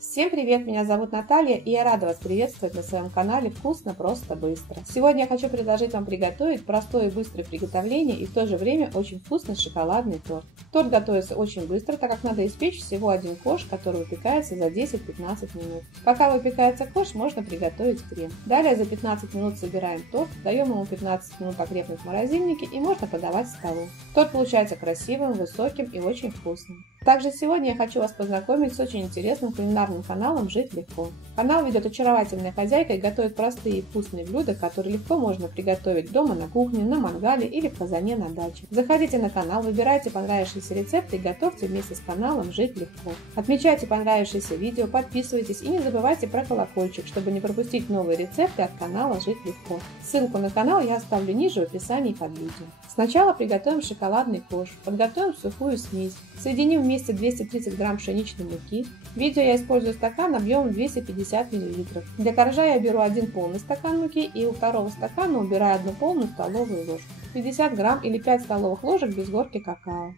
Всем привет, меня зовут Наталья, и я рада вас приветствовать на своем канале «Вкусно, просто, быстро». Сегодня я хочу предложить вам приготовить простое и быстрое приготовление и в то же время очень вкусный шоколадный торт. Торт готовится очень быстро, так как надо испечь всего один корж, который выпекается за 10-15 минут. Пока выпекается корж, можно приготовить крем. Далее за 15 минут собираем торт, даем ему 15 минут окрепнуть в морозильнике и можно подавать к столу. Торт получается красивым, высоким и очень вкусным. Также сегодня я хочу вас познакомить с очень интересным кулинарным каналом «Жить легко». Канал ведет очаровательная хозяйка и готовит простые и вкусные блюда, которые легко можно приготовить дома на кухне, на мангале или в казане на даче. Заходите на канал, выбирайте понравившиеся рецепты и готовьте вместе с каналом «Жить легко». Отмечайте понравившиеся видео, подписывайтесь и не забывайте про колокольчик, чтобы не пропустить новые рецепты от канала «Жить легко». Ссылку на канал я оставлю ниже в описании под видео. Сначала приготовим шоколадный корж. Подготовим сухую смесь. Соединим вместе 230 грамм пшеничной муки. В видео я использую стакан объемом 250 мл. Для коржа я беру один полный стакан муки и у второго стакана убираю 1 полную столовую ложку. 50 грамм или 5 столовых ложек без горки какао.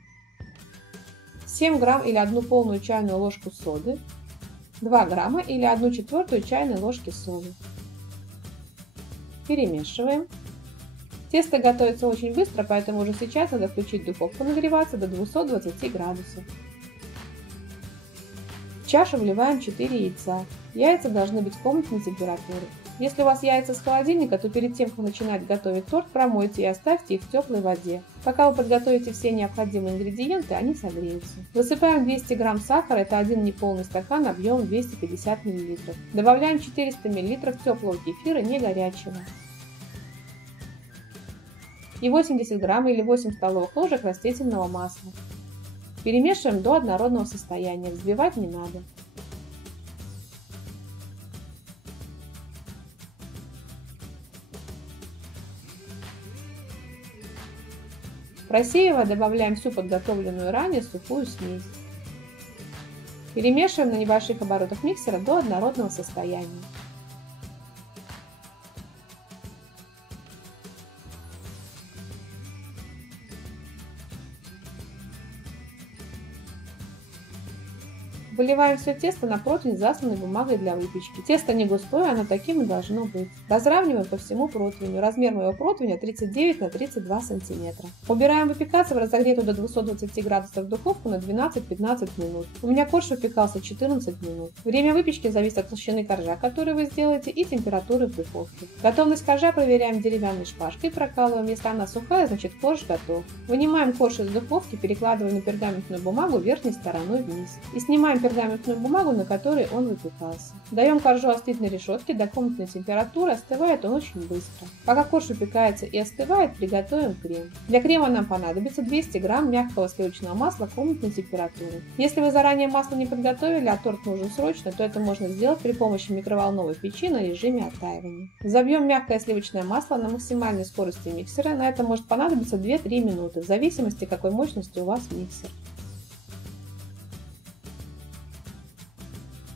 7 грамм или 1 полную чайную ложку соды. 2 грамма или 1/4 чайной ложки соли. Перемешиваем. Тесто готовится очень быстро, поэтому уже сейчас надо включить духовку нагреваться до 220 градусов. В чашу вливаем 4 яйца. Яйца должны быть комнатной температуры. Если у вас яйца с холодильника, то перед тем, как начинать готовить торт, промойте и оставьте их в теплой воде. Пока вы подготовите все необходимые ингредиенты, они согреются. Высыпаем 200 грамм сахара, это один неполный стакан объемом 250 мл. Добавляем 400 мл теплого кефира, не горячего. И 80 грамм или 8 столовых ложек растительного масла. Перемешиваем до однородного состояния, взбивать не надо. Просеивая, добавляем всю подготовленную ранее сухую смесь. Перемешиваем на небольших оборотах миксера до однородного состояния. Выливаем все тесто на противень, засланный бумагой для выпечки. Тесто не густое, оно таким и должно быть. Разравниваем по всему противню. Размер моего противня 39 на 32 см. Убираем выпекаться в разогретую до 220 градусов духовку на 12-15 минут. У меня корж выпекался 14 минут. Время выпечки зависит от толщины коржа, который вы сделаете, и температуры в духовке. Готовность коржа проверяем деревянной шпажкой, прокалываем. Если она сухая, значит корж готов. Вынимаем корж из духовки, перекладываем на пергаментную бумагу верхней стороной вниз. И снимаем пергаментную бумагу, на которой он выпекался. Даем коржу остыть на решетке до комнатной температуры, остывает он очень быстро. Пока корж выпекается и остывает, приготовим крем. Для крема нам понадобится 200 грамм мягкого сливочного масла комнатной температуры. Если вы заранее масло не подготовили, а торт нужен срочно, то это можно сделать при помощи микроволновой печи на режиме оттаивания. Взобьем мягкое сливочное масло на максимальной скорости миксера, на это может понадобиться 2-3 минуты, в зависимости, какой мощности у вас миксер.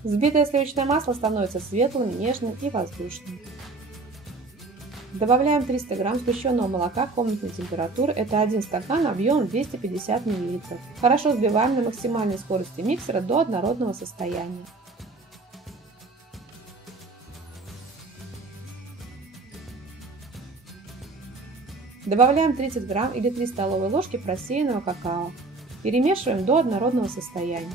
Взбитое сливочное масло становится светлым, нежным и воздушным. Добавляем 300 грамм сгущенного молока комнатной температуры, это 1 стакан объемом 250 мл. Хорошо взбиваем на максимальной скорости миксера до однородного состояния. Добавляем 30 грамм или 3 столовые ложки просеянного какао. Перемешиваем до однородного состояния.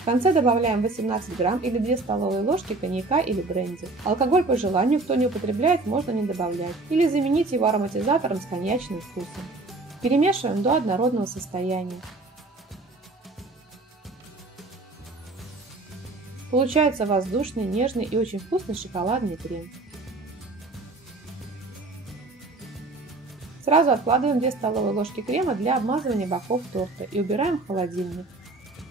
В конце добавляем 18 грамм или 2 столовые ложки коньяка или бренди. Алкоголь по желанию, кто не употребляет, можно не добавлять. Или заменить его ароматизатором с коньячным вкусом. Перемешиваем до однородного состояния. Получается воздушный, нежный и очень вкусный шоколадный крем. Сразу откладываем 2 столовые ложки крема для обмазывания боков торта и убираем в холодильник.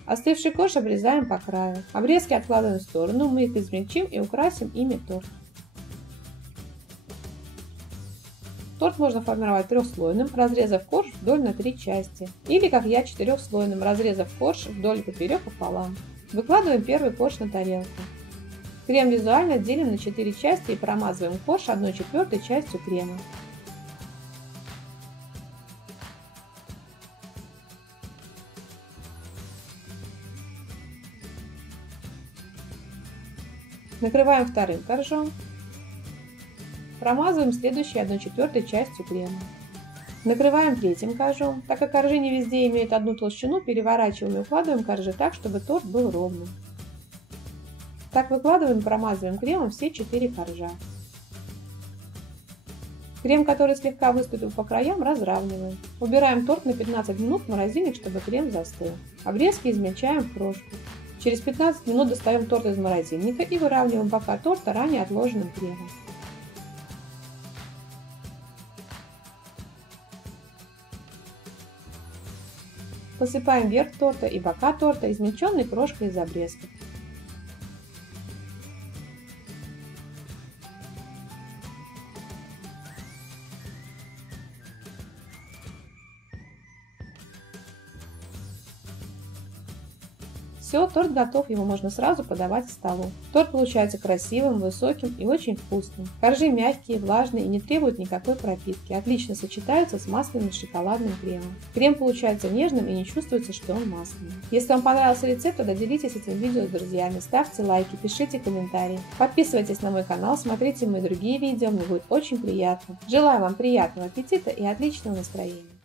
Остывший корж обрезаем по краю. Обрезки откладываем в сторону, мы их измельчим и украсим ими торт. Торт можно формировать трехслойным, разрезав корж вдоль на 3 части. Или, как я, четырехслойным, разрезав корж вдоль и поперек пополам. Выкладываем первый корж на тарелку. Крем визуально делим на 4 части и промазываем корж 1/4 частью крема. Накрываем вторым коржом. Промазываем следующей 1/4 частью крема. Накрываем третьим коржом. Так как коржи не везде имеют одну толщину, переворачиваем и укладываем коржи так, чтобы торт был ровным. Так выкладываем и промазываем кремом все 4 коржа. Крем, который слегка выступил по краям, разравниваем. Убираем торт на 15 минут в морозильник, чтобы крем застыл. Обрезки измельчаем в крошку. Через 15 минут достаем торт из морозильника и выравниваем бока торта ранее отложенным кремом. Посыпаем верх торта и бока торта измельченной крошкой из обрезков. Все, торт готов, его можно сразу подавать к столу. Торт получается красивым, высоким и очень вкусным. Коржи мягкие, влажные и не требуют никакой пропитки. Отлично сочетаются с масляным шоколадным кремом. Крем получается нежным и не чувствуется, что он масляный. Если вам понравился рецепт, то делитесь этим видео с друзьями, ставьте лайки, пишите комментарии. Подписывайтесь на мой канал, смотрите мои другие видео, мне будет очень приятно. Желаю вам приятного аппетита и отличного настроения.